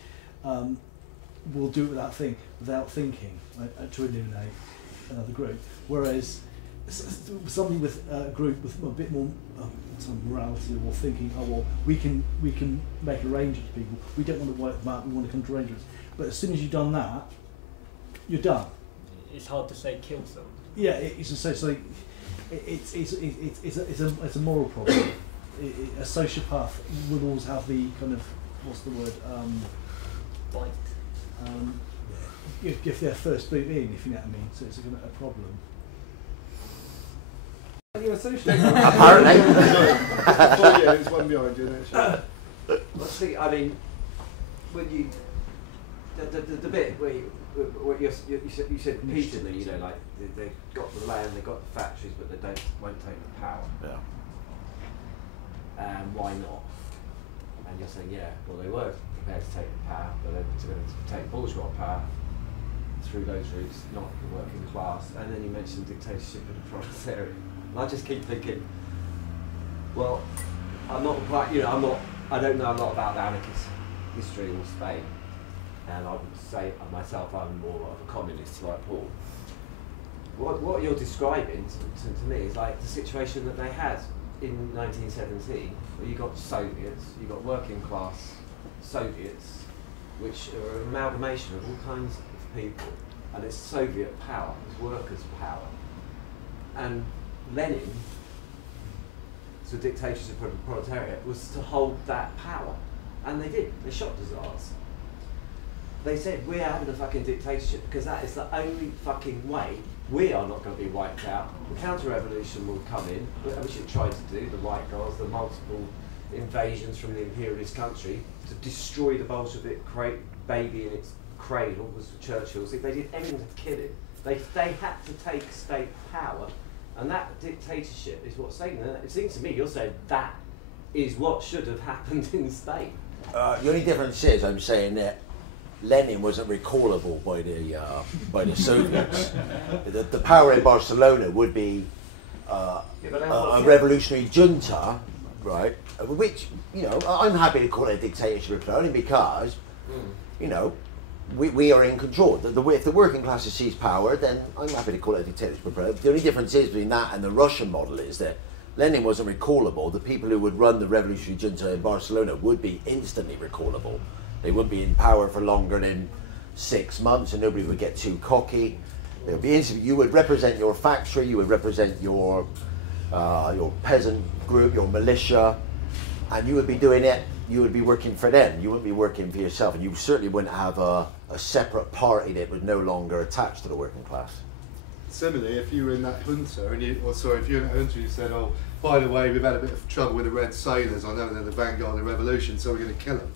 will do it without thinking, right, to eliminate another group. Whereas somebody with a group with a bit more some morality or thinking, oh well, we can make arrangements with people. We don't want to wipe them out. We want to come to arrangements. But as soon as you've done that, you're done. It's hard to say kill someone. Yeah, it's a moral problem. A sociopath will always have the kind of, what's the word? Bite. If they're first boot in, if you know what I mean. So it's a problem. You associate apparently. There's one behind you. I mean, when you the bit where you said repeatedly, you know, like they've got the land, they've got the factories, but they won't take the power. Yeah. And why not? And you're saying, yeah, well, they were prepared to take the power, but they're going to take bourgeois power through those routes, not the working class. And then you mentioned dictatorship of the proletariat. I just keep thinking, well, I'm not quite, you know, I don't know a lot about the anarchist history in Spain, and I would say myself I'm more of a communist like Paul. What you're describing to me is like the situation that they had in 1917, where you got Soviets, you got working class Soviets, which are an amalgamation of all kinds of people, and it's Soviet power, it's workers' power, and Lenin, so dictatorship of the proletariat, was to hold that power. And they did. They shot the Tsars. They said, we're having a fucking dictatorship because that is the only fucking way we are not going to be wiped out. The counter-revolution will come in, which it tried to do, the White Guards, the multiple invasions from the imperialist country, to destroy the Bolshevik baby in its cradle, was Churchill's. They did everything to kill it. They had to take state power. And that dictatorship is what's saying that. It seems to me you're saying that is what should have happened in Spain. The only difference is I'm saying that Lenin wasn't recallable by the Soviets. The power in Barcelona would be a revolutionary junta, right? Which, you know, I'm happy to call it a dictatorship, only because, you know, we are in control. If the working classes seize power, then I'm happy to call it a dictatorship. The only difference is between that and the Russian model is that Lenin wasn't recallable. The people who would run the revolutionary junta in Barcelona would be instantly recallable. They wouldn't be in power for longer than 6 months, and nobody would get too cocky. It would be instant. You would represent your factory. You would represent your peasant group, your militia, and you would be doing it. You would be working for them. You wouldn't be working for yourself, and you certainly wouldn't have a separate party that was no longer attached to the working class. Similarly, if you were in that junta, and if you're in that junta, you said, "Oh, by the way, we've had a bit of trouble with the Red Sailors. I know they're the vanguard of the revolution, so we're going to kill them."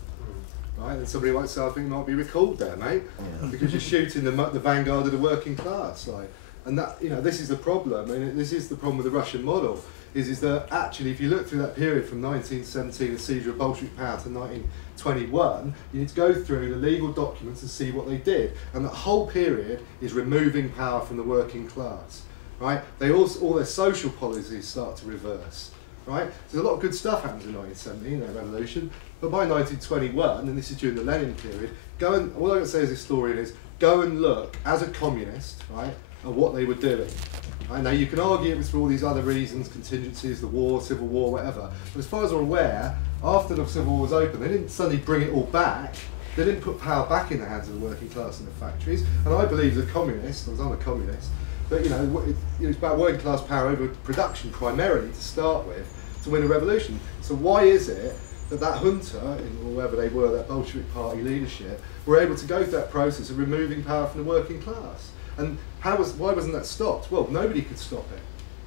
Right? And somebody might say, "I think you might be recalled there, mate, because you're shooting the vanguard of the working class." Like, and that, you know, this is the problem. And this is the problem with the Russian model. Is that actually, if you look through that period from 1917, the seizure of Bolshevik power, to 1921, you need to go through the legal documents and see what they did. And that whole period is removing power from the working class, right? They all their social policies start to reverse, right? There's a lot of good stuff happens in 1917, their revolution, but by 1921, and this is during the Lenin period, all I can say as a historian is, go and look, as a communist, right, at what they were doing. I know you can argue it was for all these other reasons, contingencies, the war, civil war, whatever. But as far as we're aware, after the civil war was open, they didn't suddenly bring it all back. They didn't put power back in the hands of the working class and the factories. And I believe as a communist, because I'm a communist, but you know, it's about working class power over production primarily to start with, to win a revolution. So why is it that junta, or whoever they were, that Bolshevik party leadership, were able to go through that process of removing power from the working class. And why wasn't that stopped? Well, nobody could stop it.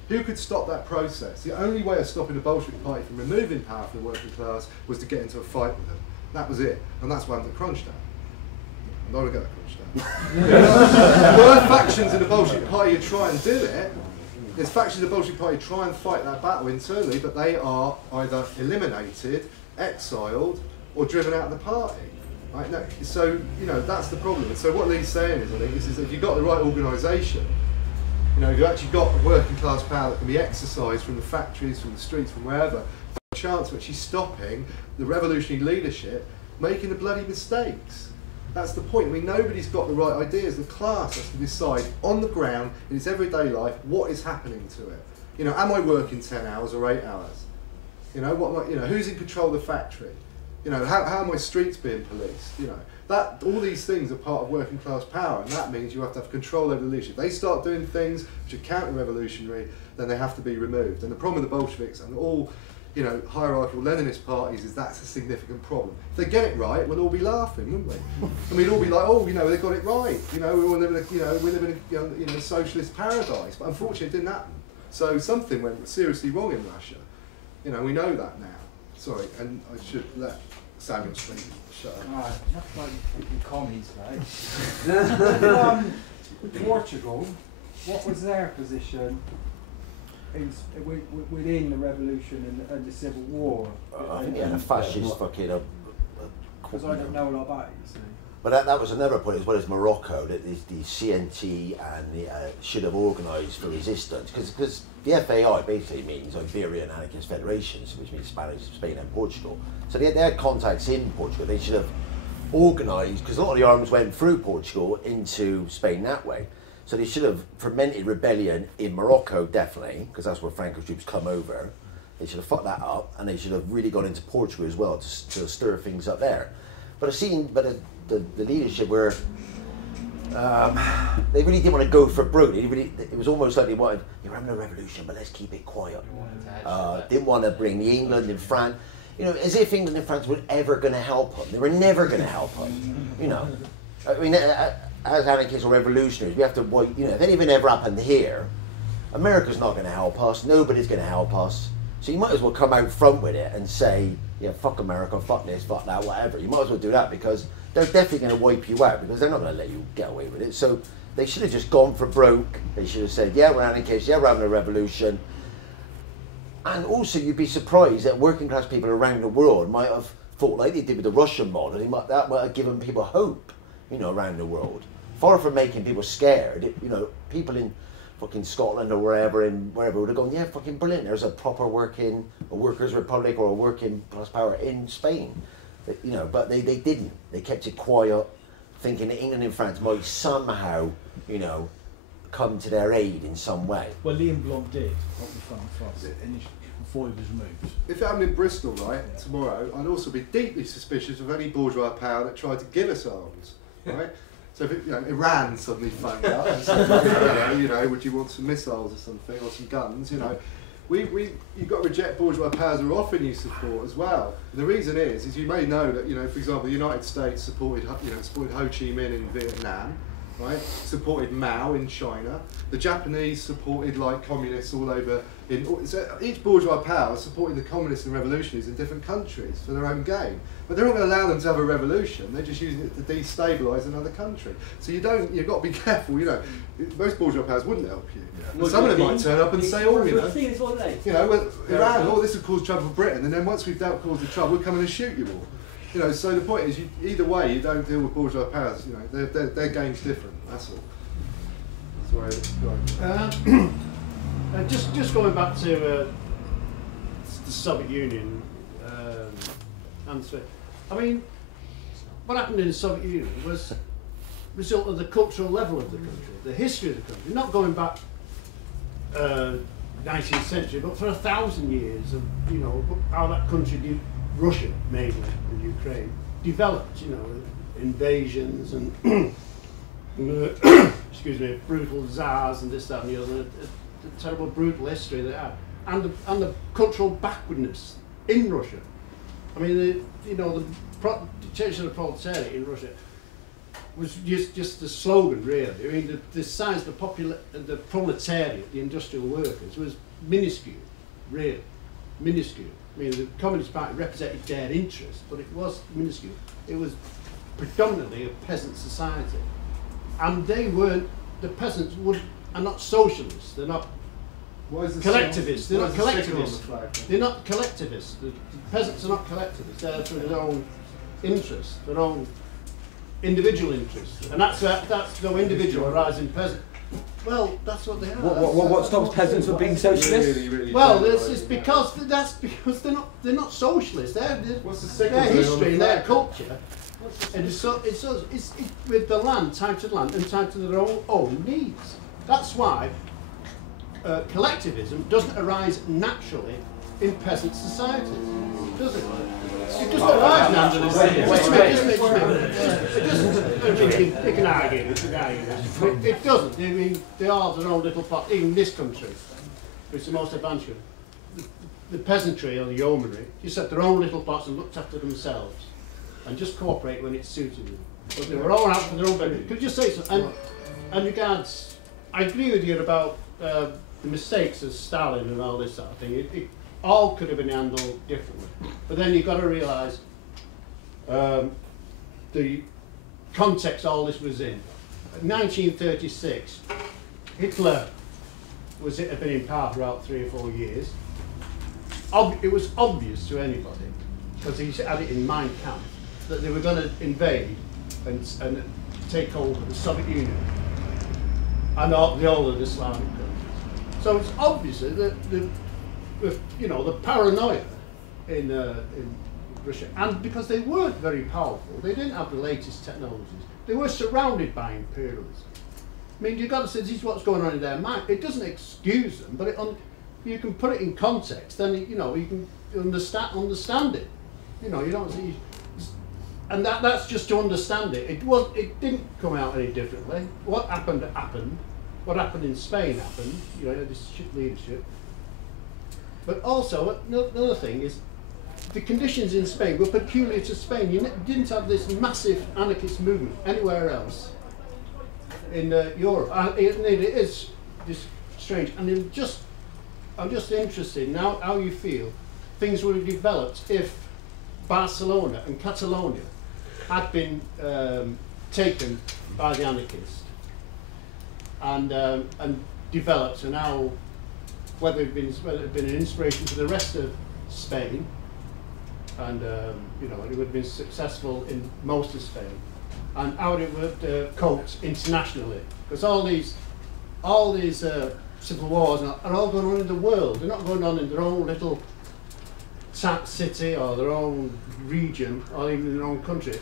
Who could stop that process? The only way of stopping the Bolshevik party from removing power from the working class was to get into a fight with them. That was it. And that's why I'm at Crunchdown. I'm not going to go to Crunchdown. There are factions in the Bolshevik party who try and do it. There's factions in the Bolshevik party who try and fight that battle internally, but they are either eliminated, exiled, or driven out of the party. Right? Now, so, you know, that's the problem. And so what Lee's saying is, I think, is that if you've got the right organisation, you know, if you've actually got working class power that can be exercised from the factories, from the streets, from wherever, there's a chance of actually stopping the revolutionary leadership making the bloody mistakes. That's the point. I mean, nobody's got the right ideas. The class has to decide on the ground in its everyday life what is happening to it. You know, am I working 10 hours or 8 hours? You know, who's in control of the factory? You know, how are my streets being policed? You know, all these things are part of working class power, and that means you have to have control over the leadership. If they start doing things which are counter-revolutionary, then they have to be removed. And the problem with the Bolsheviks and all, you know, hierarchical Leninist parties is that's a significant problem. If they get it right, we'll all be laughing, wouldn't we? I mean, we'll all be like, oh, you know, they got it right. You know, we live in a socialist paradise. But unfortunately, it didn't happen. So something went seriously wrong in Russia. You know, we know that now. Sorry, and I should let Samuel speak. Shut up. Alright, that's like fucking commies, right? Portugal, what was their position within the revolution and the civil war? I think they had a fascist fucking... Because I don't know a lot about it, you see. But that was another point, as well as Morocco, that the CNT and should have organised for resistance, because the FAI basically means Iberian Anarchist Federations, which means Spanish, Spain and Portugal. So they had contacts in Portugal. They should have organised, because a lot of the arms went through Portugal into Spain that way. So they should have fermented rebellion in Morocco, definitely, because that's where Franco's troops come over. They should have fucked that up, and they should have really gone into Portugal as well to stir things up there. But the leadership were, they really didn't want to go for broke. It was almost like they wanted, you're having a revolution, but let's keep it quiet. Didn't want to bring the England and France, you know, as if England and France were ever going to help them. They were never going to help them, you know. I mean, as anarchists or revolutionaries, we have to, you know, if anything ever happened here, America's not going to help us, nobody's going to help us. So you might as well come out front with it and say, yeah, fuck America, fuck this, fuck that, whatever. You might as well do that, because they're definitely going to wipe you out, because they're not going to let you get away with it. So they should have just gone for broke. They should have said, yeah, we're anarchists, yeah, we're having a revolution. And also, you'd be surprised that working class people around the world might have thought like they did with the Russian model. That might have given people hope, you know, around the world. Far from making people scared, you know, people in fucking Scotland or wherever would have gone, yeah, fucking brilliant. There's a proper workers' republic or a working class power in Spain, you know. But they didn't. They kept it quiet, thinking that England and France might somehow, you know, come to their aid in some way. Well, Liam Blanc did, before he was removed. If it happened in Bristol, right, tomorrow, I'd also be deeply suspicious of any bourgeois power that tried to give us arms, right? So if you know, Iran suddenly phoned up and said, you know, would you want some missiles or something, or some guns, you know, you've got to reject bourgeois powers who are offering you support as well. And the reason is you may know that, you know, for example, the United States supported Ho Chi Minh in Vietnam, right? Supported Mao in China. The Japanese supported like communists all over. So each bourgeois power supported the communists and revolutionaries in different countries for their own gain. But they're not going to allow them to have a revolution. They're just using it to destabilise another country. So you've got to be careful. You know, most bourgeois powers wouldn't help you. Yeah. Some of them might turn up and say, "Oh, you know, well, Iran, oh, this will cause trouble for Britain." And then once we've caused the trouble, we'll come in and shoot you all. You know, so the point is, either way, you don't deal with bourgeois powers. You know, their game's different. That's all. Sorry, go on. Just going back to the Soviet Union answer. I mean, what happened in the Soviet Union was a result of the cultural level of the country, the history of the country, not going back 19th century, but for 1,000 years of, you know, how that country, Russia mainly, and Ukraine, developed, you know, invasions and, excuse me, brutal czars and this, that and the other, a terrible brutal history they had, and the cultural backwardness in Russia. I mean, you know, the change of the proletariat in Russia was just a slogan, really. I mean, the size of the proletariat, the industrial workers, was minuscule, really, minuscule. I mean, the Communist Party represented their interests, but it was minuscule. It was predominantly a peasant society, and they weren't. The peasants are not socialists. They're not collectivists. They're not collectivists. They're not collectivists. The peasants are not collectivists. They're for their own interests, their own individual interests, and that's no individualising peasant. Well, that's what they are. What stops peasants from being socialists? Well, it's because they're not socialists. Their history and their culture, and it's with the land, tied to the land, and tied to their own needs. That's why collectivism doesn't arise naturally in peasant societies, does it? It doesn't arise naturally. It can argue. It doesn't. I mean, they are their own little part. Even this country, which is the most advanced, the peasantry or the yeomanry just had their own little pots and looked after themselves and just cooperate when it suited them. But they were all out for their own benefit. Could you just say so? And regards, I agree with you about the mistakes of Stalin and all this sort of thing. It all could have been handled differently. But then you've got to realise the context all this was in. In 1936, Hitler had been in power for about 3 or 4 years. It was obvious to anybody, because he had it in Mein Kampf, that they were going to invade and take over the Soviet Union and the whole of the Islamic countries. So it's obvious that the paranoia in Russia, and because they weren't very powerful, they didn't have the latest technologies. They were surrounded by imperialism. I mean, you've got to say this is what's going on in their mind. It doesn't excuse them, but you can put it in context. Then you can understand it. You don't see, and that's just to understand it. It didn't come out any differently. What happened happened. What happened in Spain happened. This leadership. But also another thing is, the conditions in Spain were peculiar to Spain. You didn't have this massive anarchist movement anywhere else in Europe. It is just strange. And I'm just interested in how you feel things would have developed if Barcelona and Catalonia had been taken by the anarchists and developed, and how whether it had been an inspiration for the rest of Spain. And it would have been successful in most of Spain, and how it would cope internationally, because all these civil wars are all going on in the world. They're not going on in their own little city or their own region or even in their own country.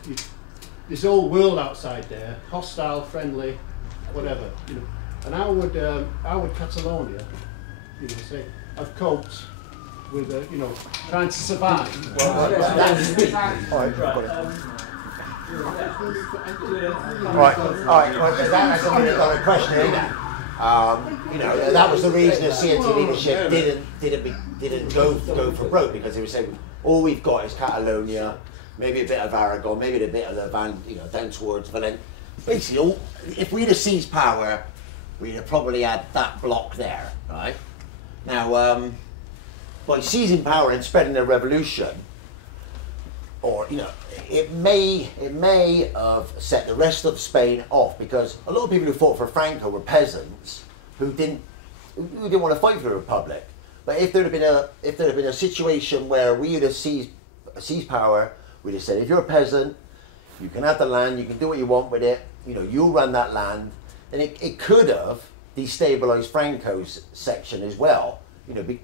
This whole world outside there, hostile, friendly, whatever. And how would Catalonia, say, have coped with trying to survive? That's another question. That was the reason the CNT leadership didn't go for broke, because they were saying all we've got is Catalonia, maybe a bit of Aragon, maybe a bit of Levant, down towards Valencia. Basically, if we'd have seized power, we'd have probably had that block there, right? Now, by seizing power and spreading a revolution, or it may have set the rest of Spain off, because a lot of people who fought for Franco were peasants who didn't want to fight for the Republic. But if there had been a situation where we would have seized power, we'd have said, if you're a peasant, you can have the land, you can do what you want with it, you'll run that land, and it could have destabilised Franco's section as well.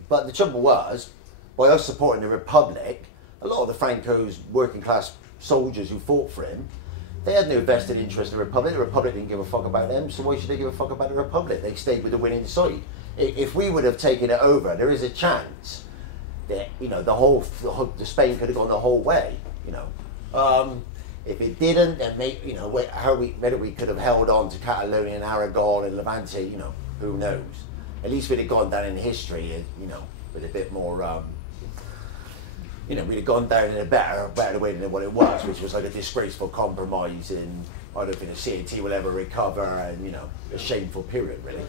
But the trouble was, by us supporting the Republic, a lot of the Franco's working class soldiers who fought for him, they had no vested interest in the Republic. The Republic didn't give a fuck about them, so why should they give a fuck about the Republic? They stayed with the winning side. If we would have taken it over, there is a chance that the Spain could have gone the whole way. If it didn't, then whether we could have held on to Catalonia and Aragon and Levante, who knows? At least we'd have gone down in history, with a bit more you know, we'd have gone down in a better way than what it was, which was like a disgraceful compromise, and I don't think the CNT will ever recover, and, you know, a shameful period, really.